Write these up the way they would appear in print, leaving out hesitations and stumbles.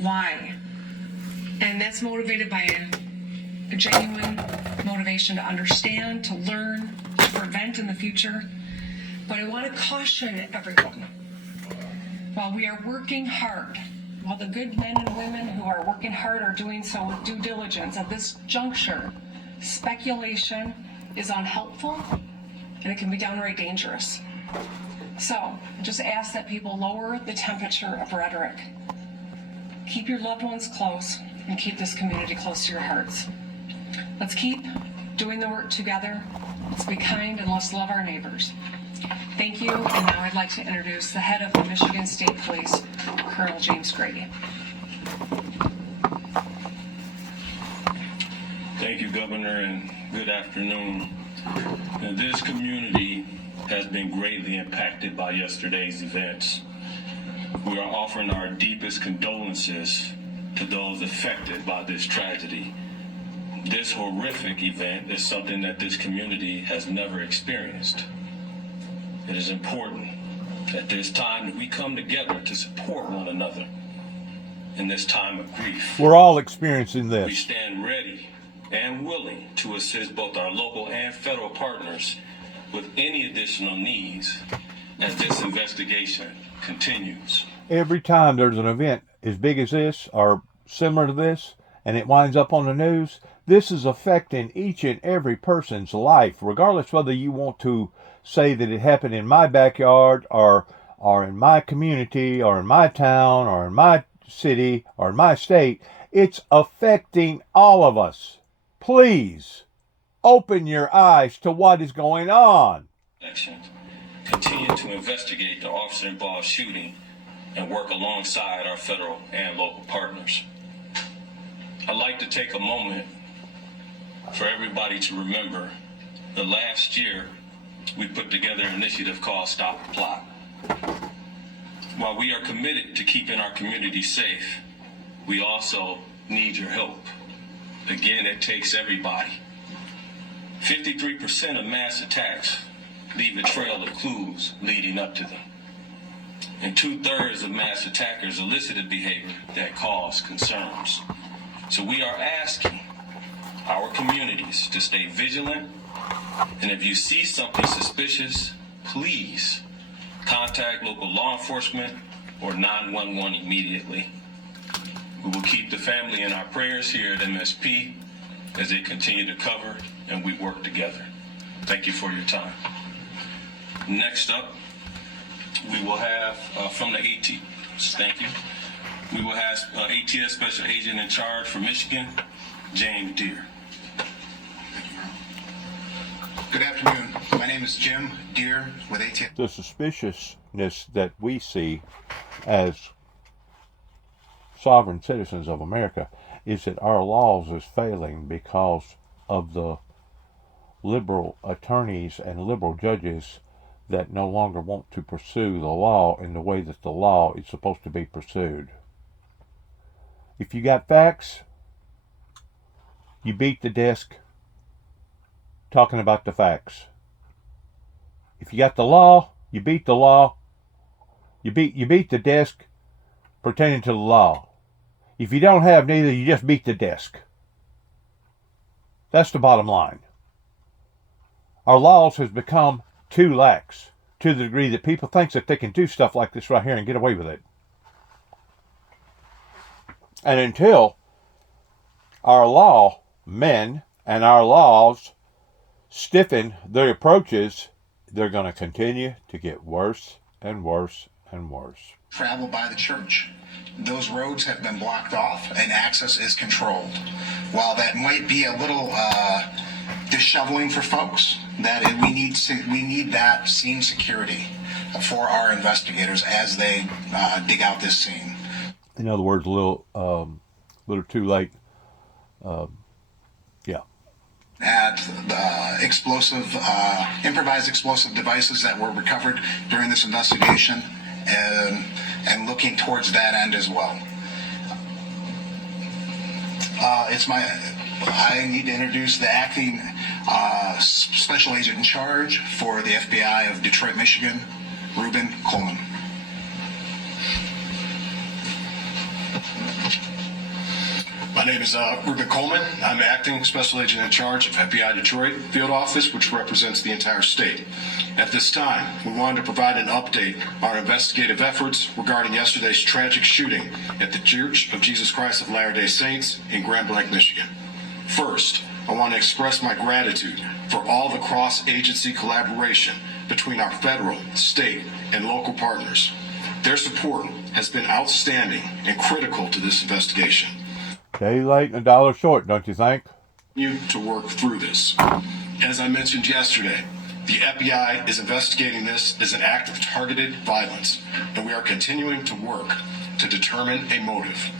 Why? And that's motivated by a genuine motivation to understand, to learn, to prevent in the future. But I want to caution everyone, while we are working hard, while the good men and women who are working hard are doing so with due diligence, at this juncture, speculation is unhelpful and it can be downright dangerous. So I just ask that people lower the temperature of rhetoric. Keep your loved ones close and keep this community close to your hearts. Let's keep doing the work together. Let's be kind and let's love our neighbors. Thank you, and now I'd like to introduce the head of the Michigan State Police, Colonel James Grady. Thank you, Governor, and good afternoon. Now, this community has been greatly impacted by yesterday's events. We are offering our deepest condolences to those affected by this tragedy. This horrific event is something that this community has never experienced. It is important at this time that we come together to support one another in this time of grief. We're all experiencing this. We stand ready and willing to assist both our local and federal partners with any additional needs as this investigation continues. Every time there's an event as big as this or similar to this and it winds up on the news, this is affecting each and every person's life, regardless whether you want to say that it happened in my backyard or in my community or in my town or in my city or in my state. It's affecting all of us. Please open your eyes to what is going on. Continue to investigate the officer-involved shooting and work alongside our federal and local partners. I'd like to take a moment for everybody to remember the last year we put together an initiative called Stop the Plot. While we are committed to keeping our community safe, we also need your help. Again, it takes everybody. 53% of mass attacks leave a trail of clues leading up to them. And 2/3 of mass attackers elicited behavior that caused concerns. So we are asking our communities to stay vigilant, and if you see something suspicious, please contact local law enforcement or 911 immediately. We will keep the family in our prayers here at MSP as they continue to cover and we work together. Thank you for your time. Next up, we will have from the ATS, thank you. We will have ATS Special Agent in Charge for Michigan, James Deere. Good afternoon. My name is Jim Deere with ATS. The suspiciousness that we see as sovereign citizens of America is that our laws is failing because of the liberal attorneys and liberal judges that no longer want to pursue the law in the way that the law is supposed to be pursued. If you got facts, you beat the desk talking about the facts. If you got the law, you beat the law. You beat the desk pertaining to the law. If you don't have neither, you just beat the desk. That's the bottom line. Our laws has become too lax to the degree that people think that they can do stuff like this right here and get away with it. And until our law men and our laws stiffen their approaches, they're going to continue to get worse and worse and worse. Travel by the church. Those roads have been blocked off and access is controlled. While that might be a little disheveling for folks, that we need that scene security for our investigators as they dig out this scene. In other words, a little too late. Yeah. At the improvised explosive devices that were recovered during this investigation, and looking towards that end as well. I need to introduce the acting special agent in charge for the FBI of Detroit, Michigan, Ruben Coleman. My name is Ruben Coleman. I'm acting special agent in charge of FBI Detroit Field Office, which represents the entire state. At this time, we wanted to provide an update on our investigative efforts regarding yesterday's tragic shooting at the Church of Jesus Christ of Latter-day Saints in Grand Blanc, Michigan. First, I want to express my gratitude for all the cross-agency collaboration between our federal, state, and local partners. Their support has been outstanding and critical to this investigation. Day late and a dollar short, don't you think? You to work through this. As I mentioned yesterday, the FBI is investigating this as an act of targeted violence, and we are continuing to work to determine a motive.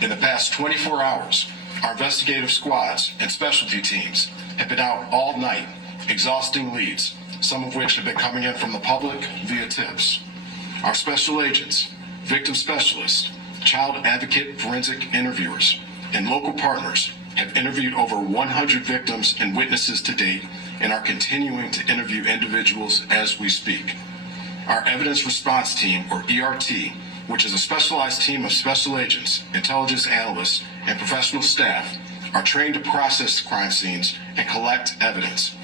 In the past 24 hours, our investigative squads and specialty teams have been out all night, exhausting leads, some of which have been coming in from the public via tips. Our special agents, victim specialists, child advocate forensic interviewers, and local partners have interviewed over 100 victims and witnesses to date and are continuing to interview individuals as we speak. Our Evidence Response Team, or ERT, which is a specialized team of special agents, intelligence analysts, and professional staff, are trained to process crime scenes and collect evidence.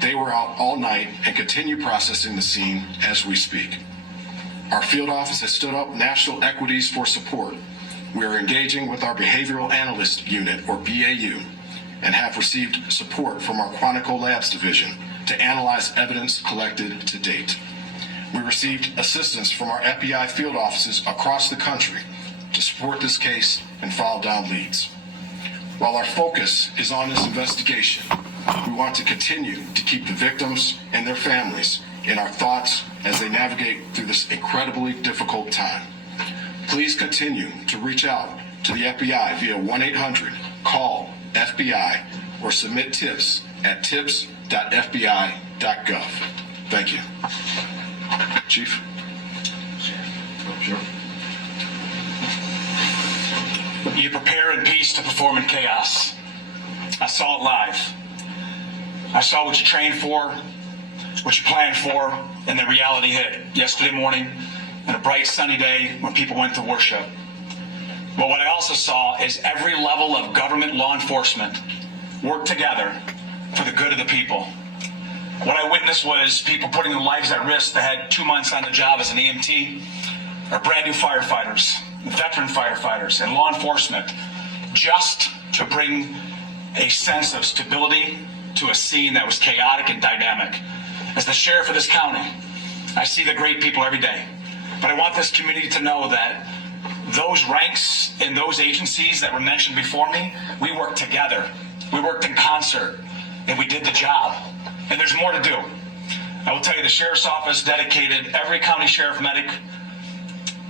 They were out all night and continue processing the scene as we speak. Our field office has stood up national equities for support. We are engaging with our Behavioral Analyst Unit, or BAU, and have received support from our Quantico Labs Division to analyze evidence collected to date. We received assistance from our FBI field offices across the country to support this case and follow down leads. While our focus is on this investigation, we want to continue to keep the victims and their families in our thoughts as they navigate through this incredibly difficult time. Please continue to reach out to the FBI via 1-800-CALL-FBI or submit tips at tips.fbi.gov. Thank you. Chief. Sure. You prepare in peace to perform in chaos. I saw it live. I saw what you trained for, what you planned for, and the reality hit yesterday morning on a bright sunny day when people went to worship. But what I also saw is every level of government law enforcement work together for the good of the people. What I witnessed was people putting their lives at risk that had 2 months on the job as an EMT, or brand new firefighters, veteran firefighters, and law enforcement, just to bring a sense of stability to a scene that was chaotic and dynamic. As the sheriff of this county, I see the great people every day. But I want this community to know that those ranks in those agencies that were mentioned before me, we worked together. We worked in concert, and we did the job. And there's more to do. I will tell you, the sheriff's office dedicated every county sheriff medic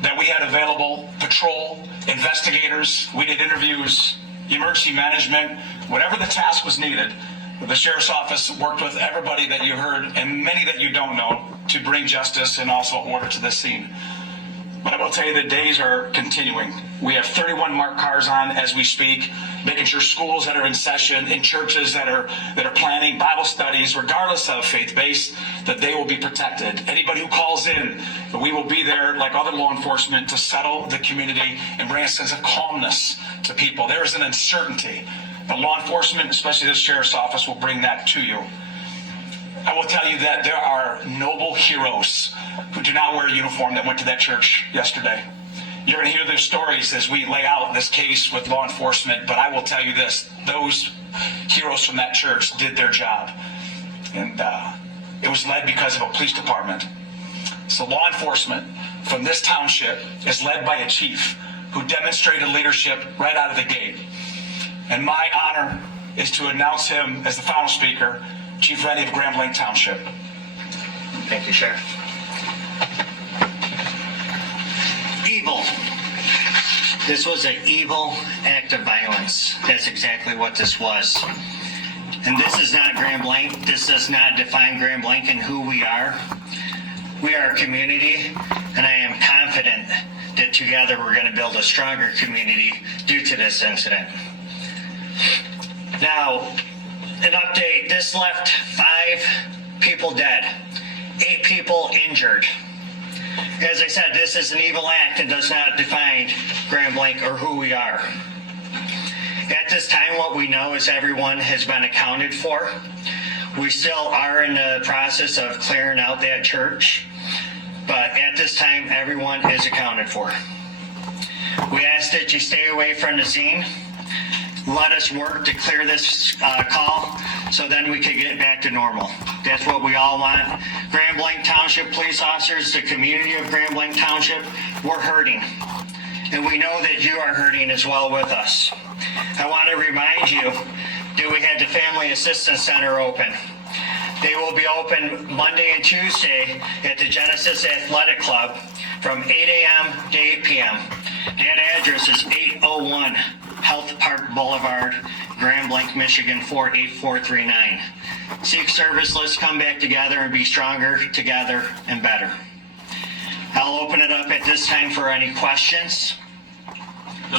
that we had available, patrol, investigators, we did interviews, emergency management, whatever the task was needed. The sheriff's office worked with everybody that you heard and many that you don't know to bring justice and also order to this scene. But I will tell you, the days are continuing. We have 31 marked cars on as we speak, making sure schools that are in session, in churches that are planning Bible studies, regardless of faith base, that they will be protected. Anybody who calls in, we will be there like other law enforcement to settle the community and bring a sense of calmness to people. There is an uncertainty. The law enforcement, especially this sheriff's office, will bring that to you. I will tell you that there are noble heroes who do not wear a uniform that went to that church yesterday. You're going to hear their stories as we lay out this case with law enforcement, but I will tell you this, those heroes from that church did their job. And it was led because of a police department. So law enforcement from this township is led by a chief who demonstrated leadership right out of the gate. And my honor is to announce him as the final speaker, Chief Rennie of Grand Blanc Township. Thank you, Sheriff. Evil. This was an evil act of violence. That's exactly what this was. And this is not Grand Blanc. This does not define Grand Blanc and who we are. We are a community, and I am confident that together we're going to build a stronger community due to this incident. Now, an update, this left 5 people dead, 8 people injured. As I said, this is an evil act and does not define Grand Blanc or who we are. At this time, what we know is everyone has been accounted for. We still are in the process of clearing out that church, but at this time, everyone is accounted for. We ask that you stay away from the scene. Let us work to clear this call so then we can get back to normal. That's what we all want. Grand Blanc Township police officers, the community of Grand Blanc Township, we're hurting. And we know that you are hurting as well with us. I want to remind you that we had the Family Assistance Center open. They will be open Monday and Tuesday at the Genesis Athletic Club from 8 a.m. to 8 p.m. That address is 801 Health Park Boulevard, Grand Blanc, Michigan 48439. Seek service, let's come back together and be stronger together and better. I'll open it up at this time for any questions.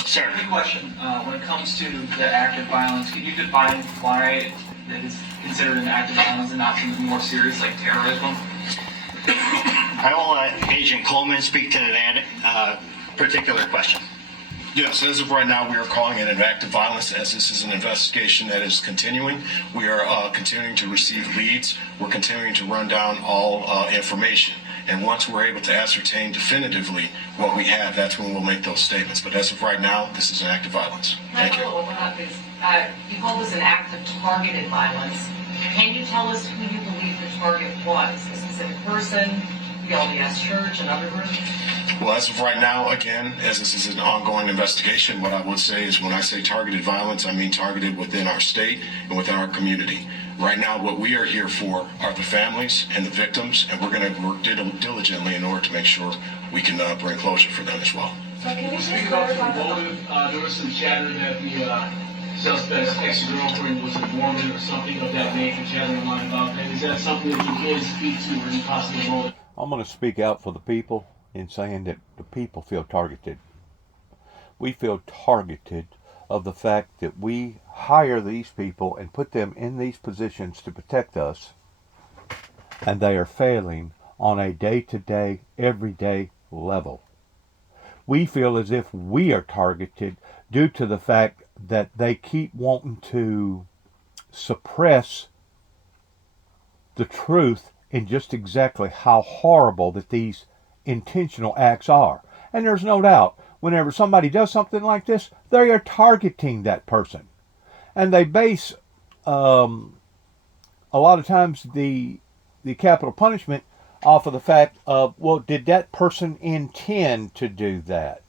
Sir. Quick question. When it comes to the act of violence, can you define why it is considered an act of violence and not something more serious like terrorism? I will let Agent Coleman speak to that particular question. Yes, as of right now, we are calling it an act of violence as this is an investigation that is continuing. We are continuing to receive leads. We're continuing to run down all information. And once we're able to ascertain definitively what we have, that's when we'll make those statements. But as of right now, this is an act of violence. Thank you. You called this an act of targeted violence. Can you tell us who you believe the target was? A specific person, the LDS Church, another group? Well, as of right now, again, as this is an ongoing investigation, what I would say is when I say targeted violence, I mean targeted within our state and within our community. Right now, what we are here for are the families and the victims, and we're going to work diligently in order to make sure we can bring closure for them as well. So can you just Speaking about clarify the motive, there was some chatter that the suspect's ex-girlfriend was a Mormon or something of that nature, chatter online about that. Is that something that you can speak to or any possible motive? I'm going to speak out for the people in saying that the people feel targeted. We feel targeted of the fact that we hire these people and put them in these positions to protect us, and they are failing on a day-to-day, everyday level. We feel as if we are targeted due to the fact that they keep wanting to suppress the truth in just exactly how horrible that these intentional acts are. And there's no doubt, whenever somebody does something like this, they are targeting that person. And they base, a lot of times, the capital punishment off of the fact of, well, did that person intend to do that?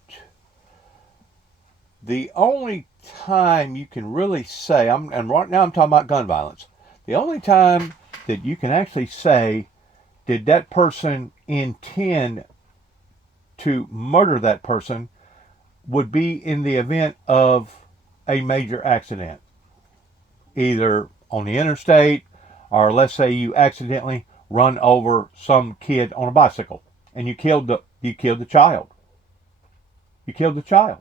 The only time you can really say, and right now I'm talking about gun violence, the only time that you can actually say, did that person intend to murder that person, would be in the event of a major accident, either on the interstate, or let's say you accidentally run over some kid on a bicycle and you killed the child. You killed the child.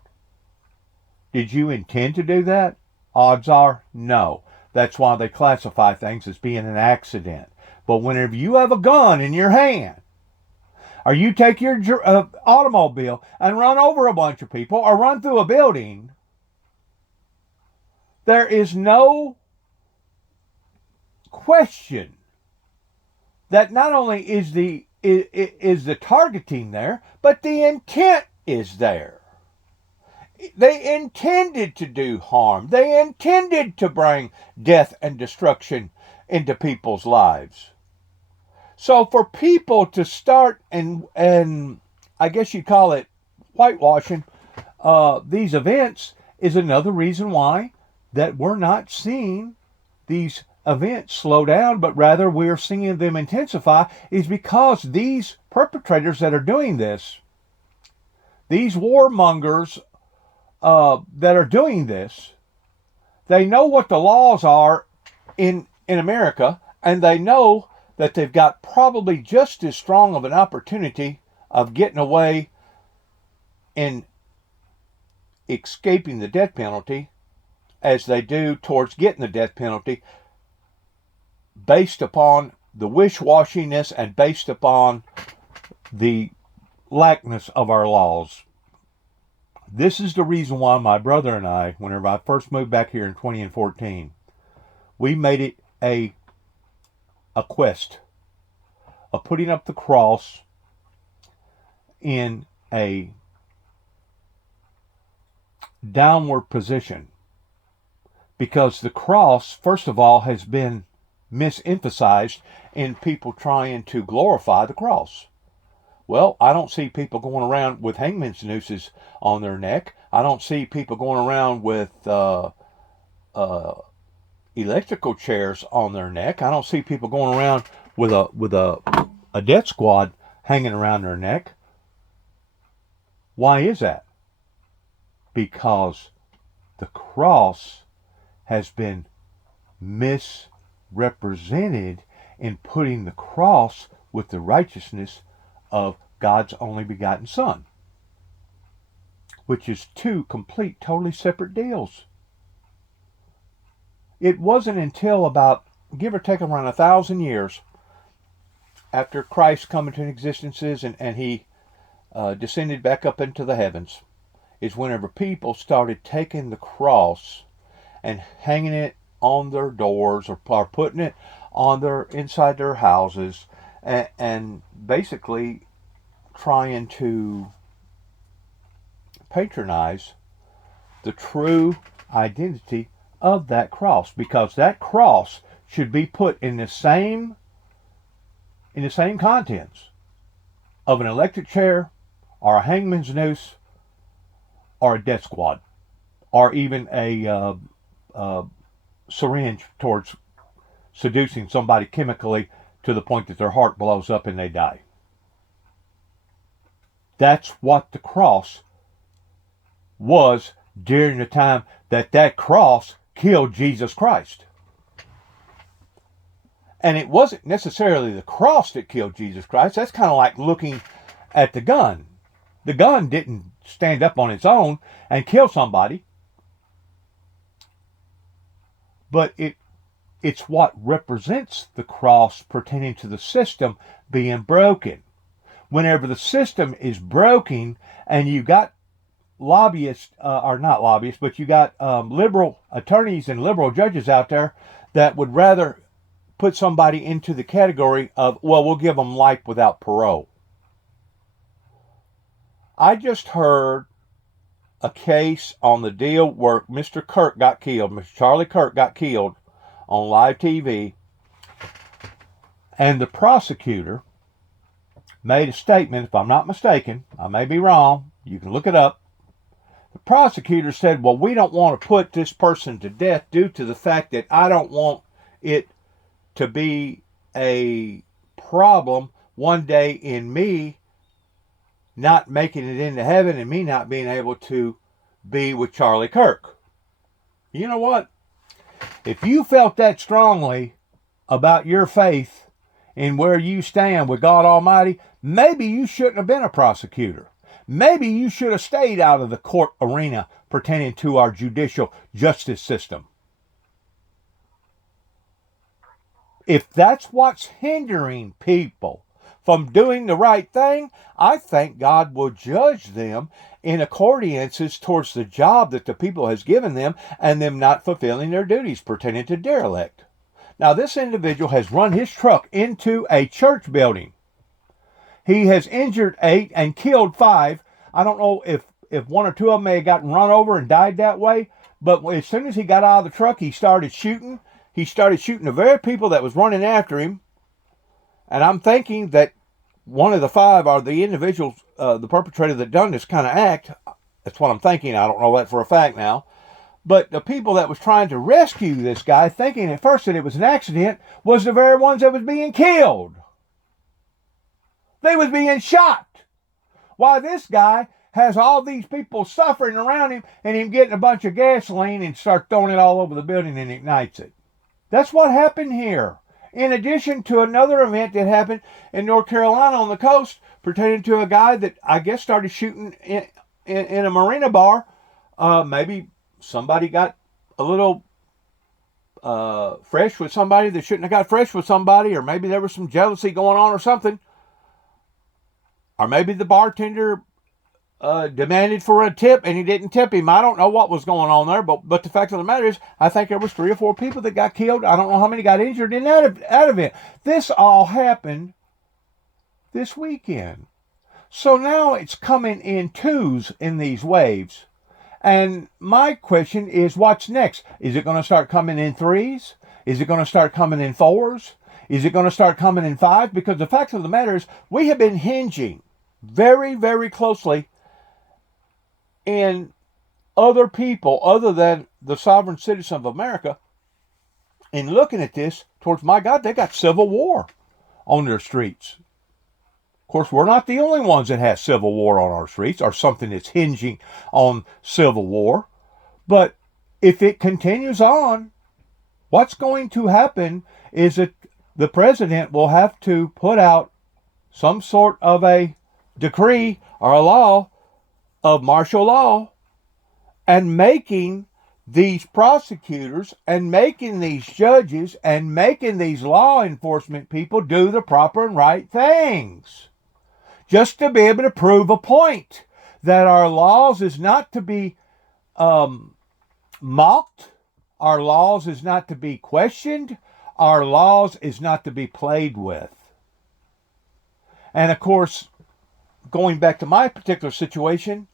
Did you intend to do that? Odds are no. That's why they classify things as being an accident. But whenever you have a gun in your hand, or you take your automobile and run over a bunch of people or run through a building, there is no question that not only is the targeting there, but the intent is there. They intended to do harm. They intended to bring death and destruction into people's lives. So for people to start and I guess you'd call it whitewashing these events is another reason why that we're not seeing these events slow down, but rather we're seeing them intensify, is because these perpetrators that are doing this, these warmongers that are doing this, they know what the laws are in America, and they know that they've got probably just as strong of an opportunity of getting away and escaping the death penalty as they do towards getting the death penalty, based upon the wish-washiness and based upon the lackness of our laws. This is the reason why my brother and I, whenever I first moved back here in 2014, we made it a quest of putting up the cross in a downward position. Because the cross, first of all, has been misemphasized in people trying to glorify the cross. Well, I don't see people going around with hangman's nooses on their neck. I don't see people going around with electrical chairs on their neck. I don't see people going around with a death squad hanging around their neck. Why is that? Because the cross has been misrepresented in putting the cross with the righteousness of God's only begotten Son, which is two complete, totally separate deals. It wasn't until about, give or take, around 1,000 years after Christ come into existences and he descended back up into the heavens, is whenever people started taking the cross and hanging it on their doors or putting it on their inside their houses and basically trying to patronize the true identity of that cross, because that cross should be put in the same contents of an electric chair or a hangman's noose or a death squad or even a syringe towards seducing somebody chemically to the point that their heart blows up and they die. That's what the cross was during the time that cross killed Jesus Christ. And it wasn't necessarily the cross that killed Jesus Christ. That's kind of like looking at the gun. The gun didn't stand up on its own and kill somebody. But it's what represents the cross pertaining to the system being broken. Whenever the system is broken and you got lobbyists, or not lobbyists, but you got liberal attorneys and liberal judges out there that would rather put somebody into the category of, well, we'll give them life without parole. I just heard a case on the deal where Mr. Kirk got killed, Mr. Charlie Kirk got killed on live TV, and the prosecutor made a statement, if I'm not mistaken, I may be wrong, you can look it up. The prosecutor said, well, we don't want to put this person to death due to the fact that I don't want it to be a problem one day in me not making it into heaven and me not being able to be with Charlie Kirk. You know what? If you felt that strongly about your faith and where you stand with God Almighty, maybe you shouldn't have been a prosecutor. Maybe you should have stayed out of the court arena pertaining to our judicial justice system. If that's what's hindering people from doing the right thing, I think God will judge them in accordance towards the job that the people has given them and them not fulfilling their duties pertaining to derelict. Now, this individual has run his truck into a church building. He has injured 8 and killed 5. I don't know if 1 or 2 of them may have gotten run over and died that way, but as soon as he got out of the truck, he started shooting. He started shooting the very people that was running after him. And I'm thinking that one of the 5 are the individuals, the perpetrator that done this kind of act. That's what I'm thinking. I don't know that for a fact now. But the people that was trying to rescue this guy, thinking at first that it was an accident, was the very ones that was being killed. They was being shot. Why, this guy has all these people suffering around him and him getting a bunch of gasoline and start throwing it all over the building and ignites it. That's what happened here. In addition to another event that happened in North Carolina on the coast pertaining to a guy that I guess started shooting in a marina bar. Maybe somebody got a little fresh with somebody that shouldn't have got fresh with somebody, or maybe there was some jealousy going on or something. Or maybe the bartender demanded for a tip and he didn't tip him. I don't know what was going on there, but the fact of the matter is, I think there was 3 or 4 people that got killed. I don't know how many got injured in that event. This all happened this weekend. So now it's coming in twos in these waves. And my question is, what's next? Is it going to start coming in threes? Is it going to start coming in fours? Is it going to start coming in fives? Because the fact of the matter is, we have been hinging very, very closely in other people other than the sovereign citizen of America in looking at this towards, my God, they got civil war on their streets. Of course, we're not the only ones that have civil war on our streets or something that's hinging on civil war. But if it continues on, what's going to happen is that the president will have to put out some sort of a decree or a law of martial law and making these prosecutors and making these judges and making these law enforcement people do the proper and right things. Just to be able to prove a point that our laws is not to be mocked, our laws is not to be questioned, our laws is not to be played with. And of course, going back to my particular situation,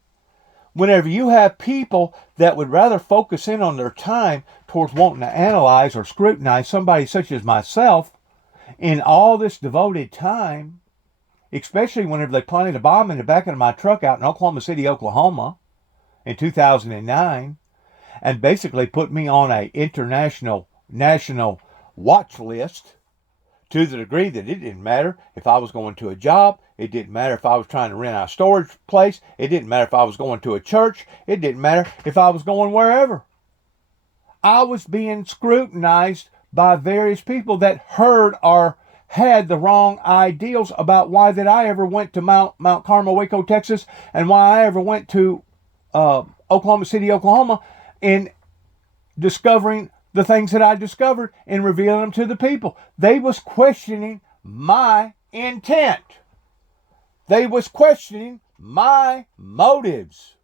whenever you have people that would rather focus in on their time towards wanting to analyze or scrutinize somebody such as myself in all this devoted time, especially whenever they planted a bomb in the back of my truck out in Oklahoma City, Oklahoma in 2009, and basically put me on a national watch list to the degree that it didn't matter if I was going to a job, it didn't matter if I was trying to rent a storage place, it didn't matter if I was going to a church, it didn't matter if I was going wherever. I was being scrutinized by various people that heard or had the wrong ideals about why that I ever went to Mount Carmel, Waco, Texas, and why I ever went to Oklahoma City, Oklahoma, in discovering the things that I discovered and revealing them to the people. They was questioning my intent. They was questioning my motives.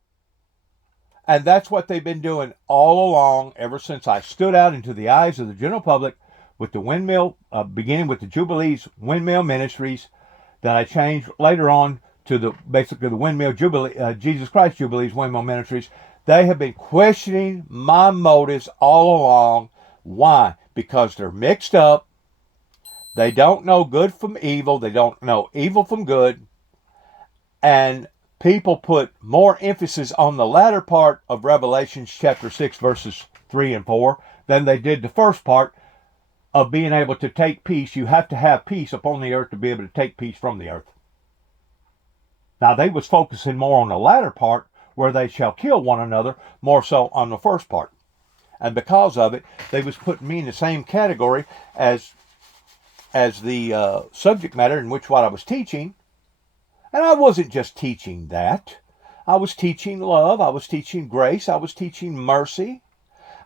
And that's what they've been doing all along ever since I stood out into the eyes of the general public with the windmill, beginning with the Jubilees Windmill Ministries, that I changed later on to basically the Windmill Jubilee, Jesus Christ Jubilees Windmill Ministries. They have been questioning my motives all along. Why? Because they're mixed up. They don't know good from evil. They don't know evil from good. And people put more emphasis on the latter part of Revelation chapter 6, verses 3 and 4 than they did the first part of being able to take peace. You have to have peace upon the earth to be able to take peace from the earth. Now, they was focusing more on the latter part, where they shall kill one another, more so on the first part. And because of it, they was putting me in the same category as the subject matter in which what I was teaching. And I wasn't just teaching that. I was teaching love. I was teaching grace. I was teaching mercy.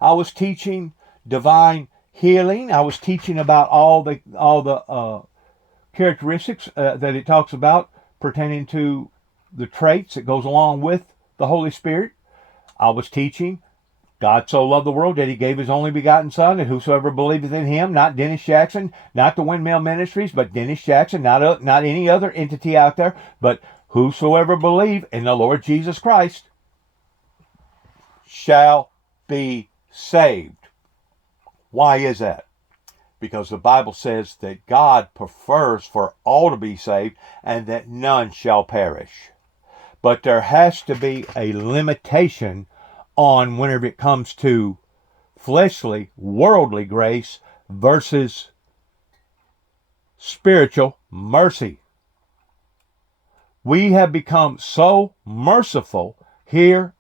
I was teaching divine healing. I was teaching about all the characteristics that it talks about pertaining to the traits that goes along with the Holy Spirit. I was teaching God so loved the world that he gave his only begotten Son, that whosoever believeth in him, not Dennis Jackson, not the Windmill Ministries, but Dennis Jackson, not any other entity out there, but whosoever believe in the Lord Jesus Christ shall be saved. Why is that? Because the Bible says that God prefers for all to be saved and that none shall perish. But there has to be a limitation on whenever it comes to fleshly, worldly grace versus spiritual mercy. We have become so merciful here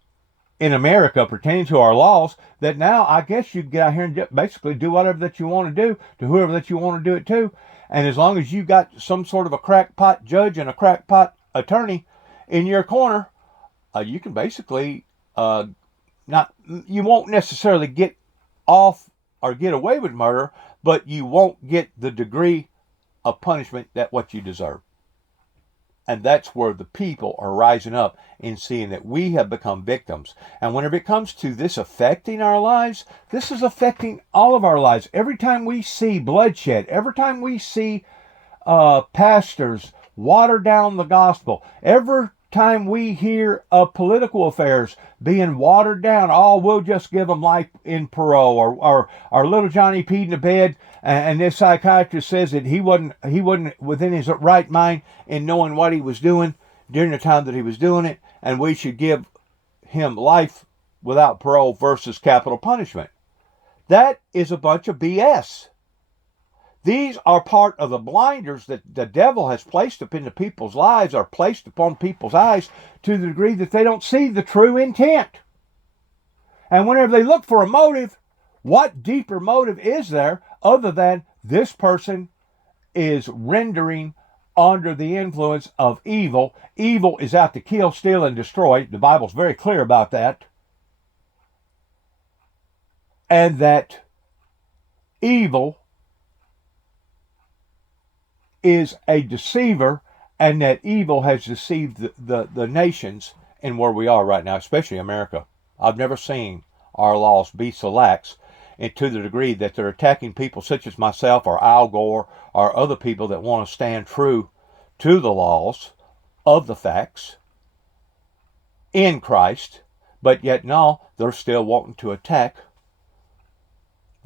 in America pertaining to our laws that now I guess you can get out here and basically do whatever that you want to do to whoever that you want to do it to. And as long as you got some sort of a crackpot judge and a crackpot attorney in your corner, you can basically you won't necessarily get off or get away with murder, but you won't get the degree of punishment that what you deserve. And that's where the people are rising up and seeing that we have become victims. And whenever it comes to this affecting our lives, this is affecting all of our lives. Every time we see bloodshed, every time we see pastors water down the gospel, every time we hear of political affairs being watered down, oh, we'll just give them life in parole, or little Johnny peed in the bed, and this psychiatrist says that he wasn't within his right mind in knowing what he was doing during the time that he was doing it, and we should give him life without parole versus capital punishment. That is a bunch of BS. These are part of the blinders that the devil has placed upon the people's lives, or placed upon people's eyes, to the degree that they don't see the true intent. And whenever they look for a motive, what deeper motive is there other than this person is rendering under the influence of evil? Evil is out to kill, steal, and destroy. The Bible's very clear about that. And that evil is a deceiver, and that evil has deceived the nations in where we are right now, especially America. I've never seen our laws be so lax, and to the degree that they're attacking people such as myself or Al Gore or other people that want to stand true to the laws of the facts in Christ, but yet no, they're still wanting to attack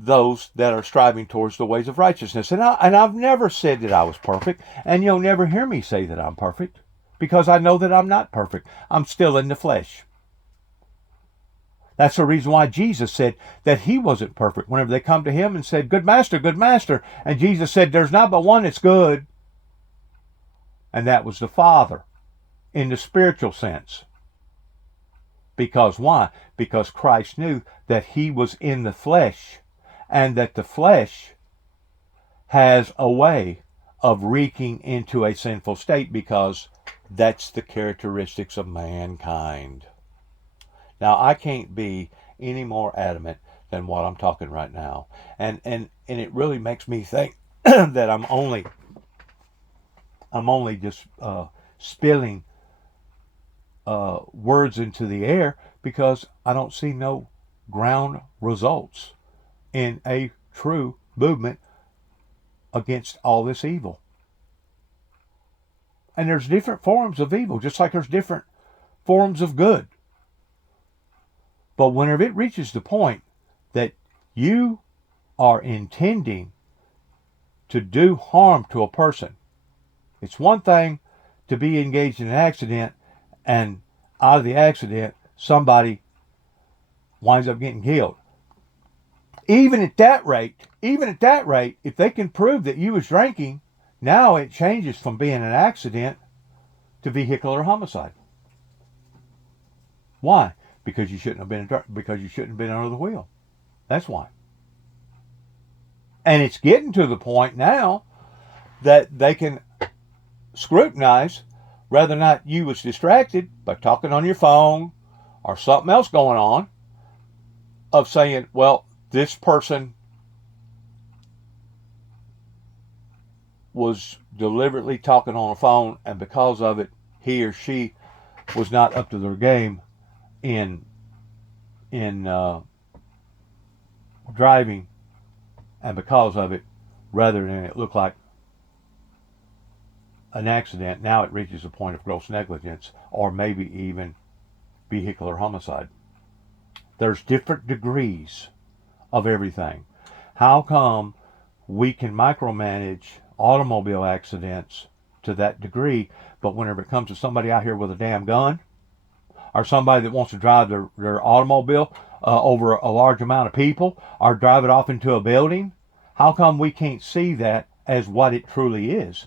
those that are striving towards the ways of righteousness. And I've never said that I was perfect, and you'll never hear me say that I'm perfect, because I know that I'm not perfect. I'm still in the flesh. That's the reason why Jesus said that he wasn't perfect. Whenever they come to him and said, good master, and Jesus said, there's not but one that's good, and that was the Father, in the spiritual sense. Because why? Because Christ knew that he was in the flesh, and that the flesh has a way of reeking into a sinful state, because that's the characteristics of mankind. Now, I can't be any more adamant than what I'm talking right now. And it really makes me think that I'm only just spilling words into the air, because I don't see no ground results in a true movement against all this evil. And there's different forms of evil, just like there's different forms of good. But whenever it reaches the point that you are intending to do harm to a person, it's one thing to be engaged in an accident, and out of the accident, somebody winds up getting killed. Even at that rate, if they can prove that you was drinking, now it changes from being an accident to vehicular homicide. Why? Because you shouldn't have been under the wheel. That's why. And it's getting to the point now that they can scrutinize whether or not you was distracted by talking on your phone or something else going on, of saying, well, this person was deliberately talking on a phone, and because of it, he or she was not up to their game in driving, and because of it, rather than it look like an accident, now it reaches a point of gross negligence, or maybe even vehicular homicide. There's different degrees of everything. How come we can micromanage automobile accidents to that degree, but whenever it comes to somebody out here with a damn gun, or somebody that wants to drive their automobile over a large amount of people, or drive it off into a building, how come we can't see that as what it truly is?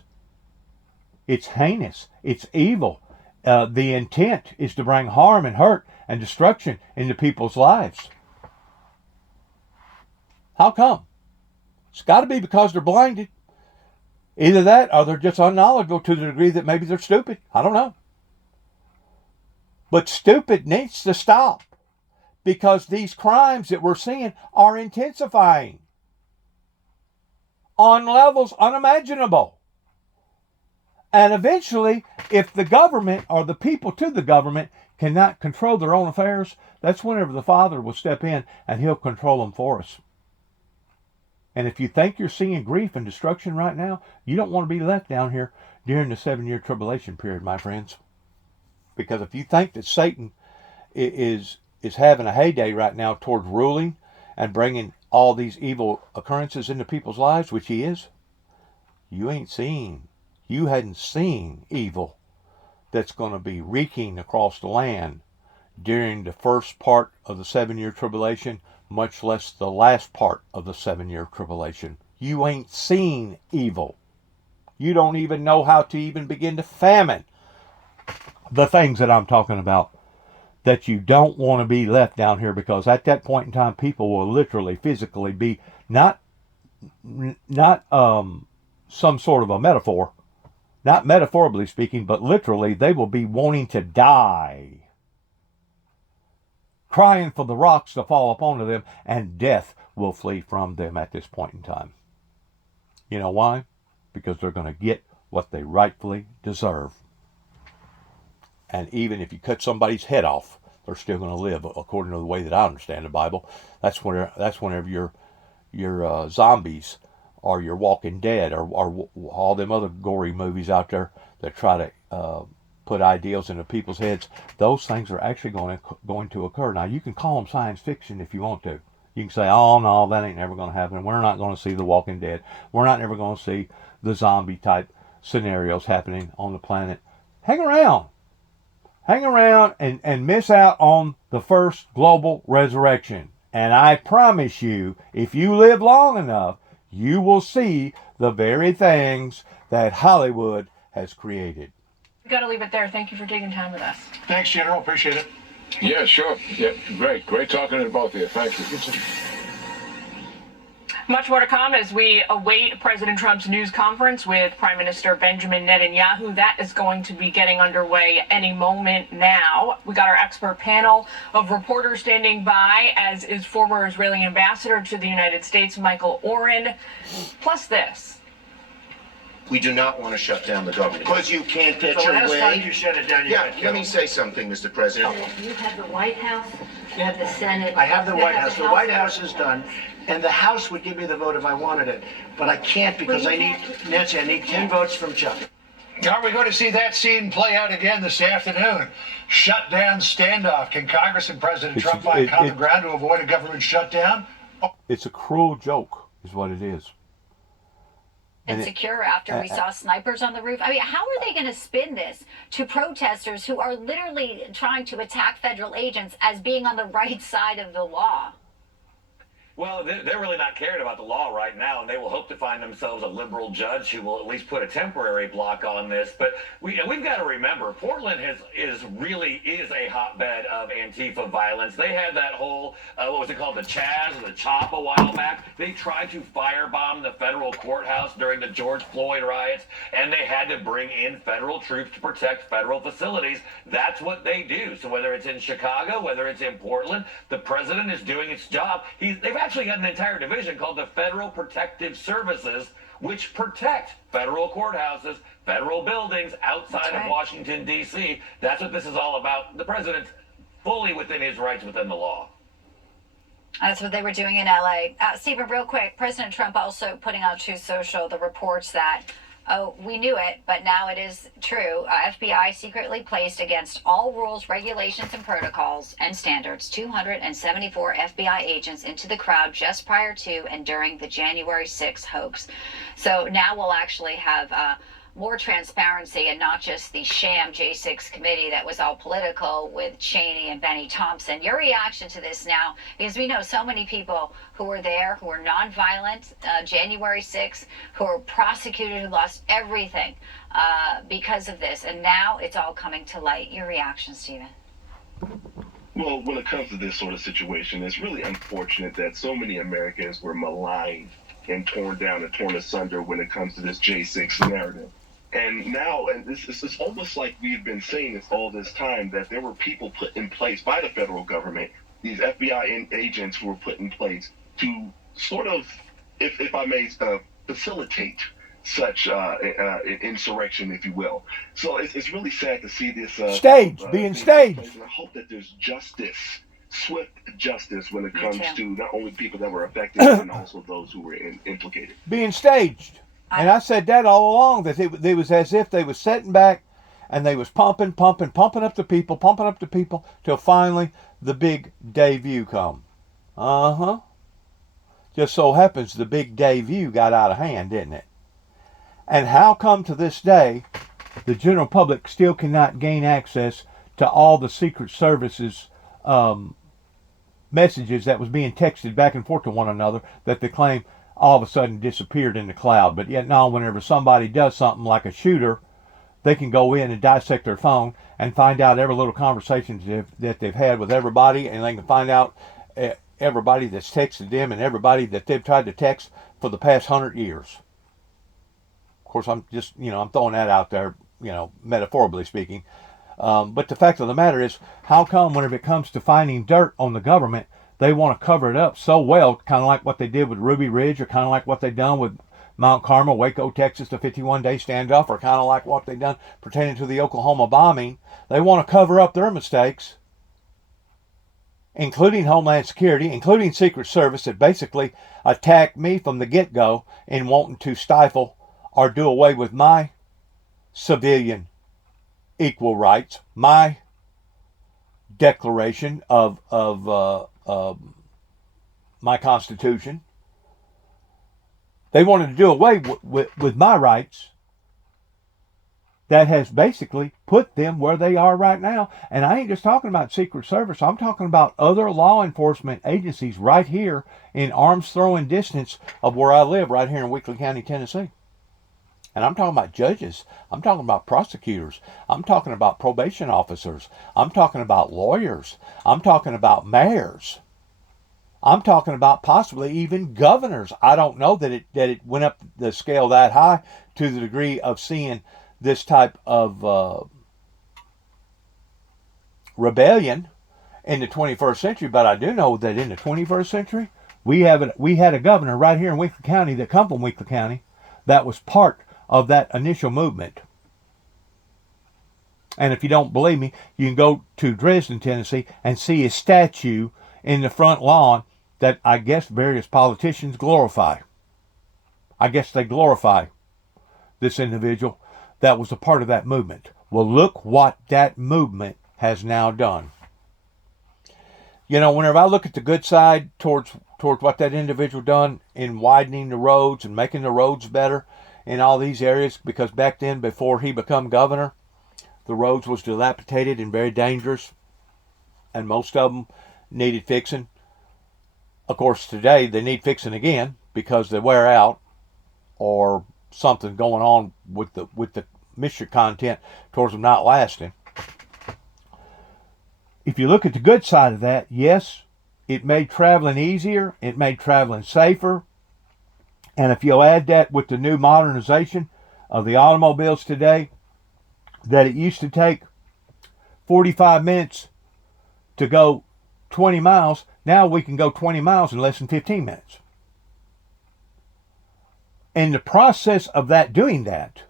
It's heinous. It's evil. The intent is to bring harm and hurt and destruction into people's lives. How come? It's got to be because they're blinded. Either that, or they're just unknowledgeable to the degree that maybe they're stupid. I don't know. But stupid needs to stop, because these crimes that we're seeing are intensifying on levels unimaginable. And eventually, if the government or the people to the government cannot control their own affairs, that's whenever the Father will step in and he'll control them for us. And if you think you're seeing grief and destruction right now, you don't want to be left down here during the 7-year tribulation period, my friends. Because if you think that Satan is having a heyday right now towards ruling and bringing all these evil occurrences into people's lives, which he is, you hadn't seen evil that's going to be reeking across the land during the first part of the 7-year tribulation, much less the last part of the 7-year tribulation. You ain't seen evil. You don't even know how to even begin to fathom the things that I'm talking about, that you don't want to be left down here, because at that point in time, people will literally, physically be not some sort of a metaphor, not metaphorically speaking, but literally, they will be wanting to die, crying for the rocks to fall upon them, and death will flee from them at this point in time. You know why? Because they're going to get what they rightfully deserve. And even if you cut somebody's head off, they're still going to live according to the way that I understand the Bible. That's whenever your zombies or your Walking Dead or all them other gory movies out there that try to put ideals into people's heads. Those things are actually going to occur. Now, you can call them science fiction if you want to. You can say, oh, no, that ain't never going to happen. We're not going to see the Walking Dead. We're not ever going to see the zombie type scenarios happening on the planet. Hang around and miss out on the first global resurrection. And I promise you, if you live long enough, you will see the very things that Hollywood has created. We got to leave it there. Thank you for taking time with us. Thanks, General. Appreciate it. Yeah, sure. Yeah, great talking to both of you. Thank you. Much more to come as we await President Trump's news conference with Prime Minister Benjamin Netanyahu. That is going to be getting underway any moment now. We got our expert panel of reporters standing by, as is former Israeli ambassador to the United States, Michael Oren. Plus this. We do not want to shut down the government. Because you can't get So your last way. time you shut it down, you got Yeah, killed. let me say something, Mr. President. You have the White House, you have the Senate. I have the you White House. The White House. House is done, and the House would give me the vote if I wanted it. But I can't because Well, I you need, can't. Nancy, I need 10 votes from Chuck. Are we going to see that scene play out again this afternoon? Shut down standoff. Can Congress and President Trump find common ground to avoid a government shutdown? It's a cruel joke, is what it is. Insecure after we saw snipers on the roof. I mean, how are they going to spin this to protesters who are literally trying to attack federal agents as being on the right side of the law? Well, they're really not caring about the law right now, and they will hope to find themselves a liberal judge who will at least put a temporary block on this. But we've got to remember, Portland really is a hotbed of Antifa violence. They had that whole, what was it called, the Chaz or the Chop a while back. They tried to firebomb the federal courthouse during the George Floyd riots, and they had to bring in federal troops to protect federal facilities. That's what they do. So whether it's in Chicago, whether it's in Portland, the president is doing its job. They've actually got an entire division called the Federal Protective Services, which protect federal courthouses, federal buildings outside of Washington, D.C. That's what this is all about. The president's fully within his rights within the law. That's what they were doing in L.A. Stephen, real quick, President Trump also putting on Truth Social the reports that, oh, we knew it, but now it is true. FBI secretly placed against all rules, regulations, and protocols and standards 274 FBI agents into the crowd just prior to and during the January 6th hoax. So now we'll actually have more transparency and not just the sham J6 committee that was all political with Cheney and Benny Thompson. Your reaction to this now, because we know so many people who were there, who were nonviolent, January 6th, who were prosecuted, who lost everything because of this. And now it's all coming to light. Your reaction, Stephen? Well, when it comes to this sort of situation, it's really unfortunate that so many Americans were maligned and torn down and torn asunder when it comes to this J6 narrative. And now, and this is almost like we've been saying this all this time, that there were people put in place by the federal government, these FBI agents who were put in place to sort of, if I may, facilitate such insurrection, if you will. So it's really sad to see this being thing take staged. place, and I hope that there's justice, swift justice, when it comes to not only people that were affected and also those who were implicated. Being staged. And I said that all along, that it was as if they was sitting back and they was pumping up the people, till finally the big debut come. Just so happens the big debut got out of hand, didn't it? And how come to this day the general public still cannot gain access to all the Secret Service's messages that was being texted back and forth to one another that they claim all of a sudden disappeared in the cloud? But yet now whenever somebody does something like a shooter, they can go in and dissect their phone and find out every little conversation that they've had with everybody, and they can find out everybody that's texted them and everybody that they've tried to text for the past 100 years. Of course, I'm just, I'm throwing that out there, metaphorically speaking. But the fact of the matter is, how come whenever it comes to finding dirt on the government, they want to cover it up so well, kind of like what they did with Ruby Ridge, or kind of like what they done with Mount Carmel, Waco, Texas, the 51-day standoff, or kind of like what they done pertaining to the Oklahoma bombing. They want to cover up their mistakes, including Homeland Security, including Secret Service, that basically attacked me from the get-go in wanting to stifle or do away with my civilian equal rights, my declaration of my Constitution. They wanted to do away with my rights. That has basically put them where they are right now. And I ain't just talking about Secret Service. I'm talking about other law enforcement agencies right here in arms throwing distance of where I live, right here in Weakley County, Tennessee. And I'm talking about judges. I'm talking about prosecutors. I'm talking about probation officers. I'm talking about lawyers. I'm talking about mayors. I'm talking about possibly even governors. I don't know that it went up the scale that high to the degree of seeing this type of rebellion in the 21st century, but I do know that in the 21st century, we had a governor right here in Weakley County that come from Weakley County that was part of that initial movement. And if you don't believe me, you can go to Dresden, Tennessee, and see a statue in the front lawn that I guess various politicians glorify. I guess they glorify this individual that was a part of that movement. Well, look what that movement has now done. Whenever I look at the good side towards what that individual done in widening the roads and making the roads better in all these areas, because back then, before he become governor, the roads was dilapidated and very dangerous, and most of them needed fixing. Of course, today they need fixing again because they wear out, or something going on with the moisture content towards them not lasting. If you look at the good side of that, yes, it made traveling easier, it made traveling safer, and if you'll add that with the new modernization of the automobiles today, that it used to take 45 minutes to go 20 miles, now we can go 20 miles in less than 15 minutes. In the process of doing that,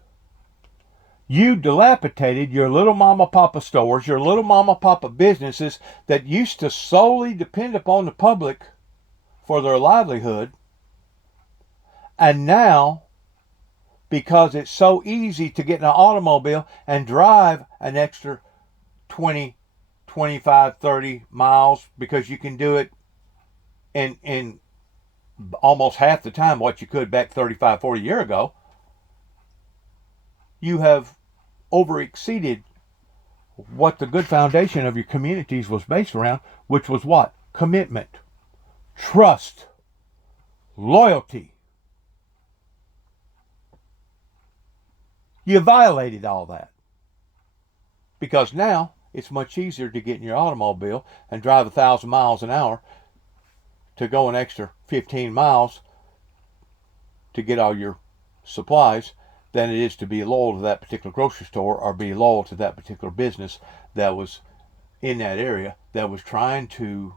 you dilapidated your little mama papa stores, your little mama papa businesses that used to solely depend upon the public for their livelihood. And now, because it's so easy to get in an automobile and drive an extra 20, 25, 30 miles, because you can do it in almost half the time what you could back 35, 40 years ago, you have overexceeded what the good foundation of your communities was based around, which was what? Commitment, trust, loyalty. You violated all that. Because now it's much easier to get in your automobile and drive 1,000 miles an hour to go an extra 15 miles to get all your supplies than it is to be loyal to that particular grocery store or be loyal to that particular business that was in that area that was trying to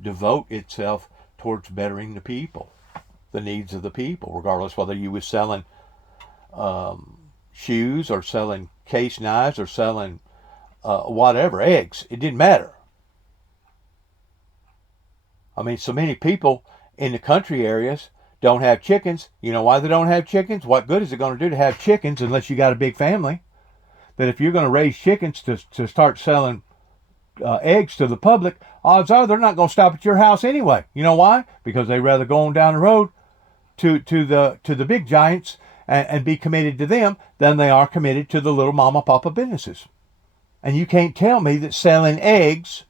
devote itself towards bettering the people, the needs of the people, regardless whether you was selling shoes or selling case knives or selling whatever, eggs. It didn't matter. I mean, so many people in the country areas don't have chickens. You know why they don't have chickens? What good is it going to do to have chickens unless you got a big family? That if you're going to raise chickens to start selling eggs to the public, odds are they're not going to stop at your house anyway. You know why? Because they rather go on down the road to the big giants and be committed to them than they are committed to the little mama papa businesses. And you can't tell me that selling eggs,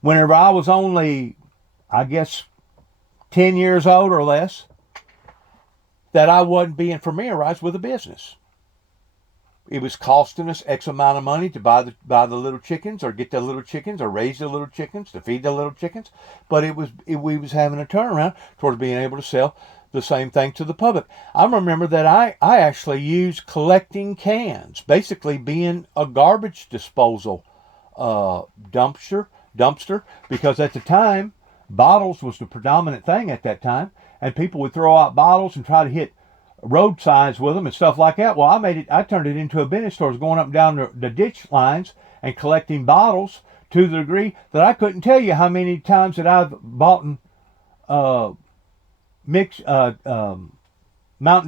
whenever I was only, I guess, 10 years old or less, that I wasn't being familiarized with a business. It was costing us X amount of money to buy the little chickens or get the little chickens or raise the little chickens, to feed the little chickens. But we was having a turnaround towards being able to sell the same thing to the public. I remember that I actually used collecting cans, basically being a garbage disposal dumpster, because at the time, bottles was the predominant thing at that time, and people would throw out bottles and try to hit road signs with them and stuff like that. Well, I turned it into a business store, going up and down the ditch lines and collecting bottles to the degree that I couldn't tell you how many times that I've bought Mountain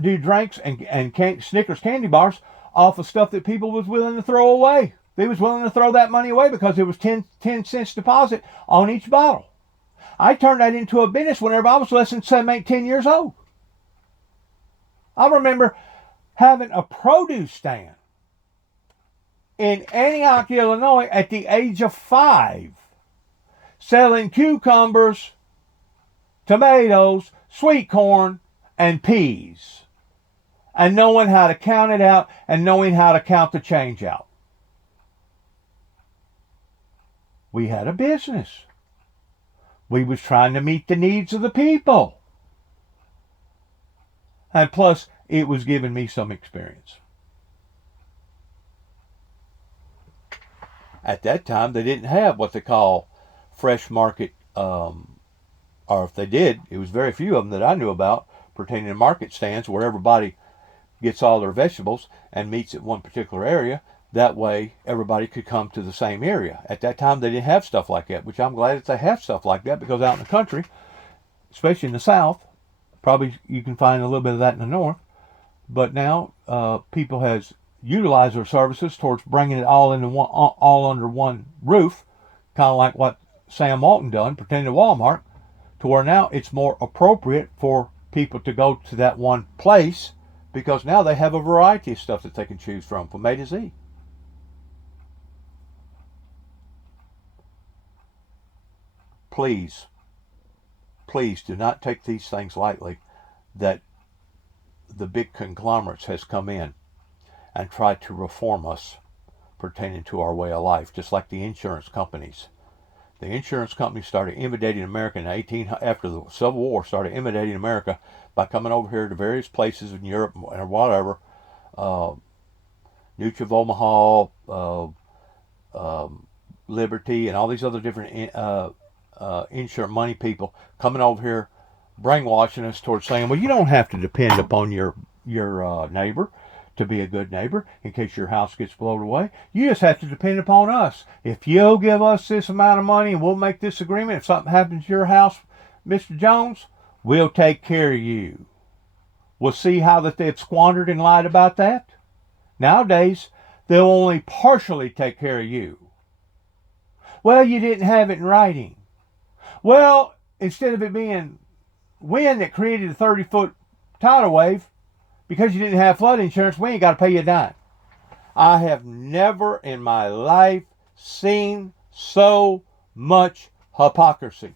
Dew drinks and Snickers candy bars off of stuff that people was willing to throw away. They was willing to throw that money away because it was 10 cents deposit on each bottle. I turned that into a business whenever I was less than 7, 8, 10 years old. I remember having a produce stand in Antioch, Illinois at the age of 5, selling cucumbers, tomatoes, sweet corn, and peas, and knowing how to count it out and knowing how to count the change out. We had a business. We was trying to meet the needs of the people. And plus, it was giving me some experience. At that time, they didn't have what they call fresh market, or if they did, it was very few of them that I knew about pertaining to market stands where everybody gets all their vegetables and meets at one particular area. That way, everybody could come to the same area. At that time, they didn't have stuff like that, which I'm glad that they have stuff like that, because out in the country, especially in the South, probably you can find a little bit of that in the North, but now people has utilized their services towards bringing it all under one roof, kind of like what Sam Walton done, pertaining to Walmart, to where now it's more appropriate for people to go to that one place, because now they have a variety of stuff that they can choose from A to Z. Please do not take these things lightly, that the big conglomerates has come in and tried to reform us pertaining to our way of life, just like the insurance companies. The insurance companies started imitating America after the Civil War, started imitating America by coming over here to various places in Europe or whatever, Mutual of Omaha, Liberty, and all these other different insurance money people coming over here, brainwashing us towards saying, well, you don't have to depend upon your neighbor to be a good neighbor in case your house gets blown away. You just have to depend upon us. If you'll give us this amount of money and we'll make this agreement, if something happens to your house, Mr. Jones, we'll take care of you. We'll see how that they've squandered and lied about that. Nowadays, they'll only partially take care of you. Well, you didn't have it in writing. Well, instead of it being wind that created a 30-foot tidal wave, because you didn't have flood insurance, we ain't got to pay you a dime. I have never in my life seen so much hypocrisy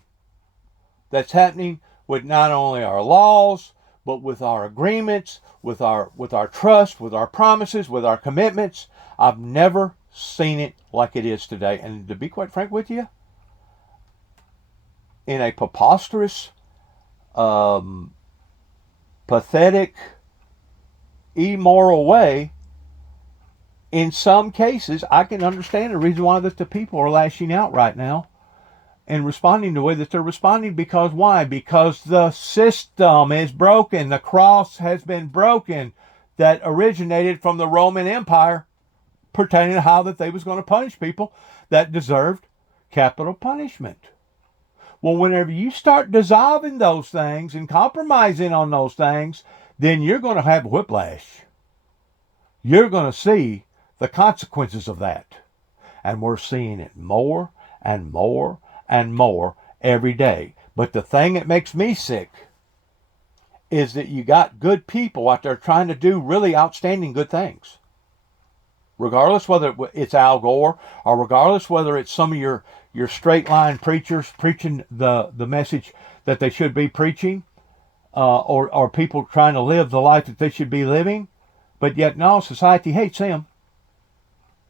that's happening with not only our laws, but with our agreements, with our trust, with our promises, with our commitments. I've never seen it like it is today. And to be quite frank with you, in a preposterous, pathetic, immoral way, in some cases, I can understand the reason why that the people are lashing out right now and responding the way that they're responding. Because why? Because the system is broken. The cross has been broken. that originated from the Roman Empire pertaining to how that they was going to punish people that deserved capital punishment. Well, whenever you start dissolving those things and compromising on those things, then you're going to have whiplash. You're going to see the consequences of that. And we're seeing it more and more and more every day. But the thing that makes me sick is that you got good people out there trying to do really outstanding good things. Regardless whether it's Al Gore or regardless whether it's some of your straight line preachers preaching the message that they should be preaching, or people trying to live the life that they should be living, but yet no, society hates them.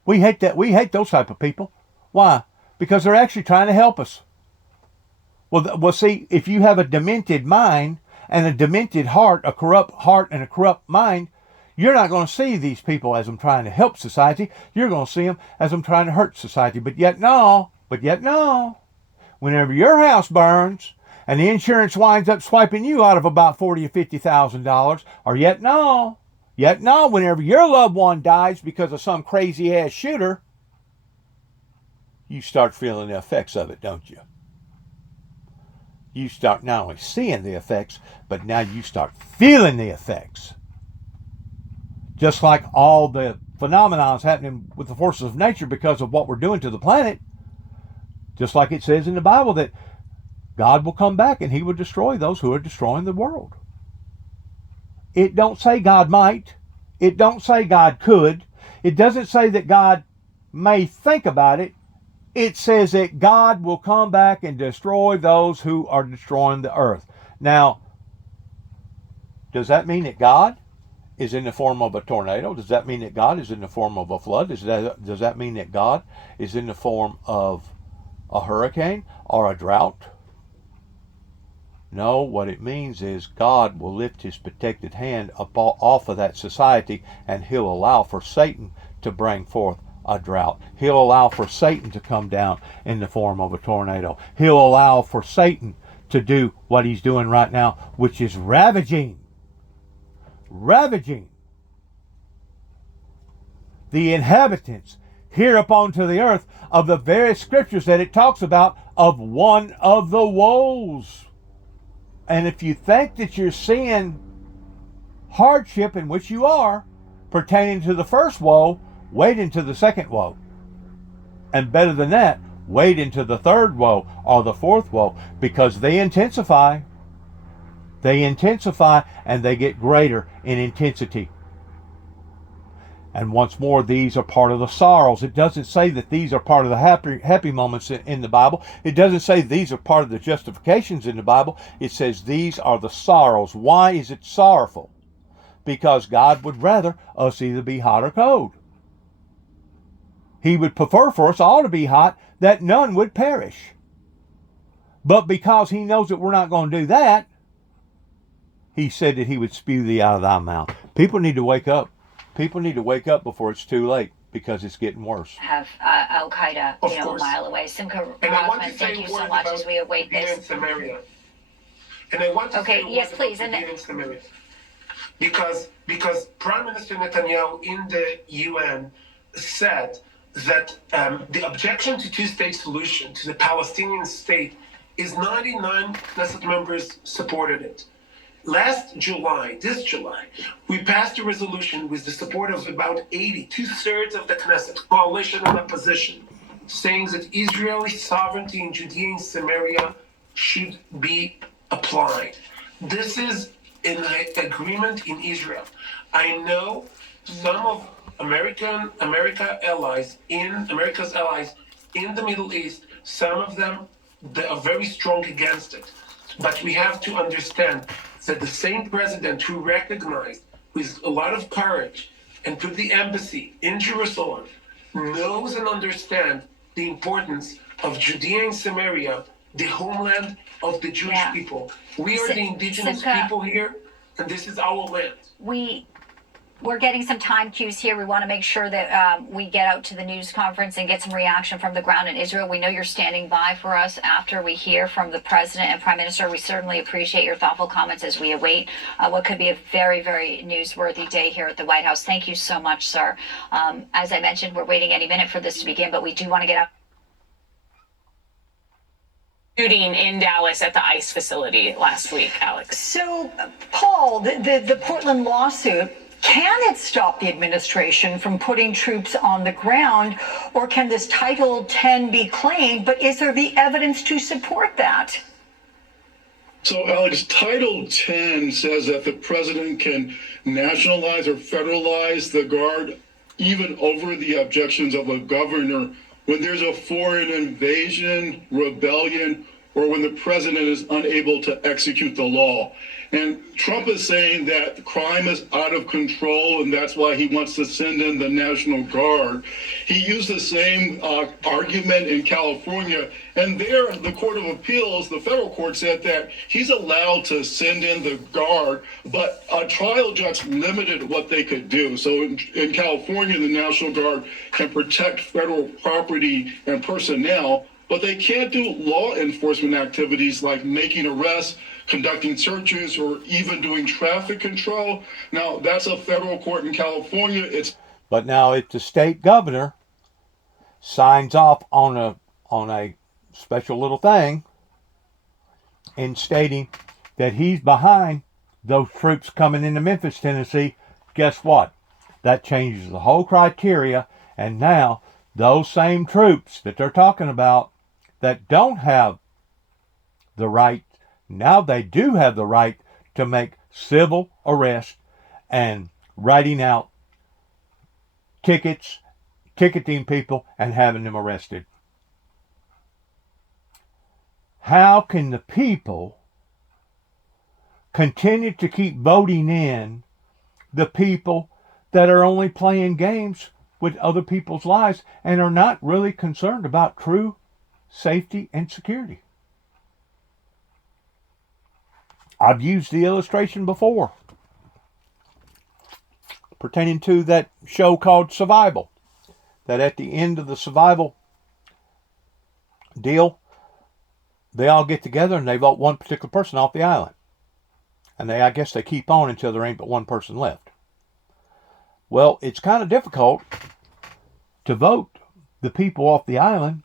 We hate that. We hate those type of people. Why? Because they're actually trying to help us. Well, see, if you have a demented mind and a demented heart, a corrupt heart and a corrupt mind, you're not going to see these people as them trying to help society. You're going to see them as them trying to hurt society. But yet no. Whenever your house burns and the insurance winds up swiping you out of about $40,000 or $50,000, or yet no, whenever your loved one dies because of some crazy ass shooter, you start feeling the effects of it, don't you? You start not only seeing the effects, but now you start feeling the effects. Just like all the phenomena is happening with the forces of nature because of what we're doing to the planet. Just like it says in the Bible that God will come back and he will destroy those who are destroying the world. It don't say God might. It don't say God could. It doesn't say that God may think about it. It says that God will come back and destroy those who are destroying the earth. Now, does that mean that God is in the form of a tornado? Does that mean that God is in the form of a flood? Does that mean that God is in the form of a hurricane or a drought? No, what it means is God will lift his protected hand off of that society, and he'll allow for Satan to bring forth a drought. He'll allow for Satan to come down in the form of a tornado. He'll allow for Satan to do what he's doing right now, which is ravaging the inhabitants here upon to the earth of the very scriptures that it talks about of one of the woes. And if you think that you're seeing hardship, in which you are, pertaining to the first woe, wait into the second woe. And better than that, wait into the third woe or the fourth woe, because they intensify. They intensify and they get greater in intensity. And once more, these are part of the sorrows. It doesn't say that these are part of the happy moments in the Bible. It doesn't say these are part of the justifications in the Bible. It says these are the sorrows. Why is it sorrowful? Because God would rather us either be hot or cold. He would prefer for us all to be hot, that none would perish. But because he knows that we're not going to do that, he said that he would spew thee out of thy mouth. People need to wake up. People need to wake up before it's too late, because it's getting worse. Have Al Qaeda, a mile away. Simcha Rothman, thank you so much as we await this. And I want to okay, yes, please. And because Prime Minister Netanyahu in the UN said that the objection to two-state solution to the Palestinian state is 99 Knesset members supported it. Last July, this July, we passed a resolution with the support of about 80, two-thirds of the Knesset, coalition and opposition, saying that Israeli sovereignty in Judea and Samaria should be applied. This is an agreement in Israel. I know some of America's allies in the Middle East, some of them, they are very strong against it. But we have to understand that the same president who recognized with a lot of courage and put the embassy in Jerusalem knows and understands the importance of Judea and Samaria, the homeland of the Jewish people. We are the indigenous people here, and this is our land. We're getting some time cues here. We want to make sure that we get out to the news conference and get some reaction from the ground in Israel. We know you're standing by for us after we hear from the president and prime minister. We certainly appreciate your thoughtful comments as we await what could be a very, very newsworthy day here at the White House. Thank you so much, sir. As I mentioned, we're waiting any minute for this to begin, but we do want to get out. Shooting in Dallas at the ICE facility last week, Alex. So, Paul, the Portland lawsuit, can it stop the administration from putting troops on the ground, or can this Title 10 be claimed? But is there the evidence to support that? So, Alex, Title 10 says that the president can nationalize or federalize the Guard even over the objections of a governor when there's a foreign invasion, rebellion, or when the president is unable to execute the law. And Trump is saying that crime is out of control, and that's why he wants to send in the National Guard. He used the same argument in California, and there the Court of Appeals, the federal court, said that he's allowed to send in the Guard, but a trial judge limited what they could do. So in California, the National Guard can protect federal property and personnel, but they can't do law enforcement activities like making arrests, conducting searches, or even doing traffic control. Now, that's a federal court in California. But now if the state governor signs off on a special little thing in stating that he's behind those troops coming into Memphis, Tennessee, guess what? That changes the whole criteria, and now those same troops that they're talking about that don't have the right, now they do have the right to make civil arrests and writing out tickets, ticketing people, and having them arrested. How can the people continue to keep voting in the people that are only playing games with other people's lives and are not really concerned about true safety and security? I've used the illustration before pertaining to that show called Survival, that at the end of the survival deal, they all get together and they vote one particular person off the island. And I guess they keep on until there ain't but one person left. Well, it's kind of difficult to vote the people off the island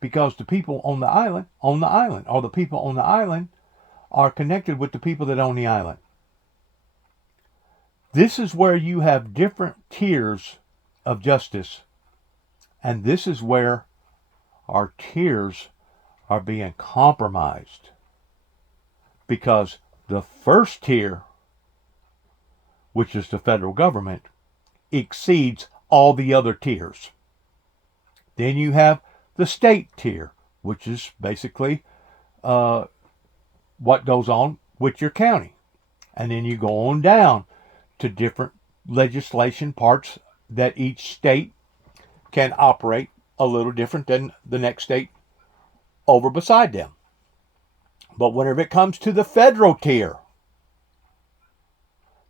because the people on the island, or the people on the island are connected with the people that own the island. This is where you have different tiers of justice, and this is where our tiers are being compromised, because the first tier, which is the federal government, exceeds all the other tiers. Then you have the state tier, which is basically what goes on with your county. And then you go on down to different legislation parts that each state can operate a little different than the next state over beside them. But whenever it comes to the federal tier,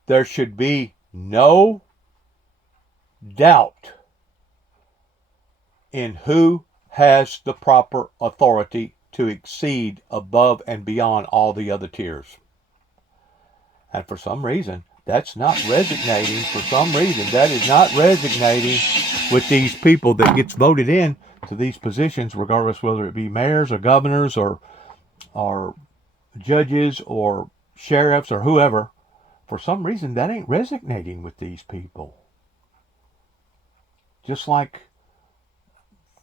there should be no doubt in who has the proper authority to exceed above and beyond all the other tiers. And for some reason, that's not resonating. For some reason, that is not resonating with these people that gets voted in to these positions, regardless whether it be mayors or governors or judges or sheriffs or whoever. For some reason, that ain't resonating with these people. Just like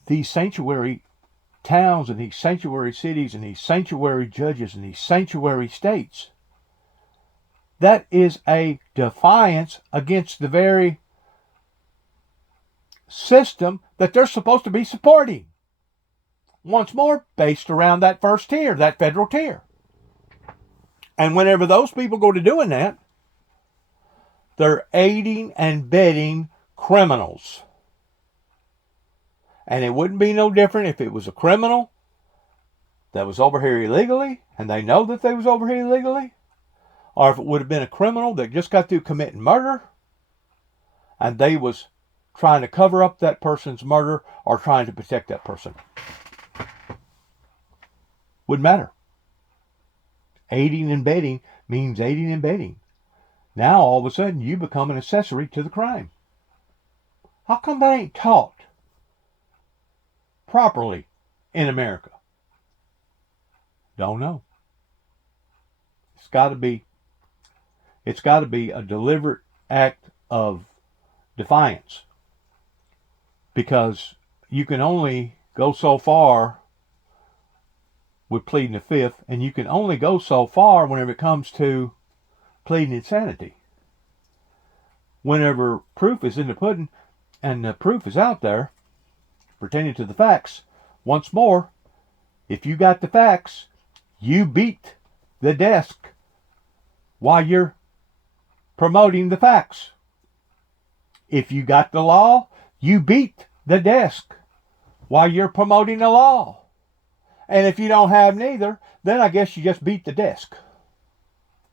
these sanctuary towns and these sanctuary cities and these sanctuary judges and these sanctuary states, that is a defiance against the very system that they're supposed to be supporting. Once more, based around that first tier, that federal tier. And whenever those people go to doing that, they're aiding and abetting criminals. And it wouldn't be no different if it was a criminal that was over here illegally, and they know that they was over here illegally, or if it would have been a criminal that just got through committing murder, and they was trying to cover up that person's murder or trying to protect that person. Wouldn't matter. Aiding and abetting means aiding and abetting. Now all of a sudden you become an accessory to the crime. How come that ain't taught properly in America? Don't know. It's got to be a deliberate act of defiance, because you can only go so far with pleading the fifth, and you can only go so far whenever it comes to pleading insanity. Whenever proof is in the pudding and the proof is out there pertaining to the facts, once more, if you got the facts, you beat the desk while you're promoting the facts. If you got the law, you beat the desk while you're promoting the law. And if you don't have neither, then I guess you just beat the desk.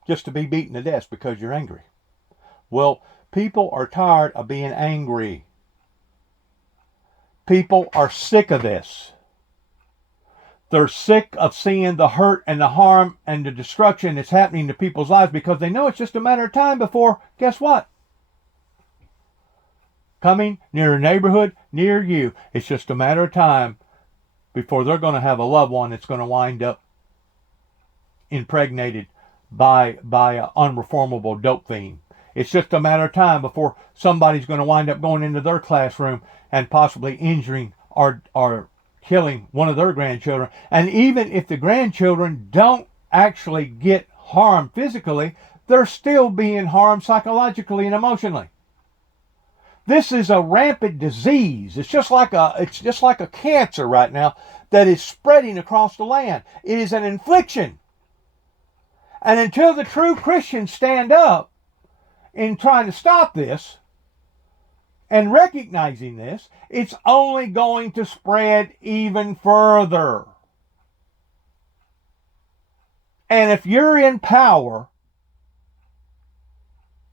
Just to be beating the desk because you're angry. Well, people are tired of being angry. People are sick of this. They're sick of seeing the hurt and the harm and the destruction that's happening to people's lives, because they know it's just a matter of time before, guess what? Coming near a neighborhood near you, it's just a matter of time before they're going to have a loved one that's going to wind up impregnated by an unreformable dope fiend. It's just a matter of time before somebody's going to wind up going into their classroom and possibly injuring or killing one of their grandchildren. And even if the grandchildren don't actually get harmed physically, they're still being harmed psychologically and emotionally. This is a rampant disease. It's just like a cancer right now that is spreading across the land. It is an infliction. And until the true Christians stand up in trying to stop this and recognizing this, it's only going to spread even further. And if you're in power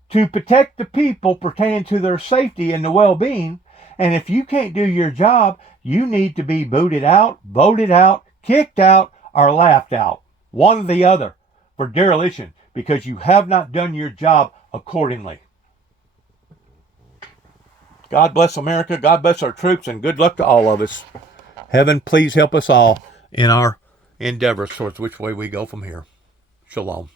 to protect the people pertaining to their safety and the well-being, and if you can't do your job, you need to be booted out, voted out, kicked out, or laughed out. One or the other, for dereliction, because you have not done your job accordingly. God bless America, God bless our troops, and good luck to all of us. Heaven, please help us all in our endeavors towards which way we go from here. Shalom.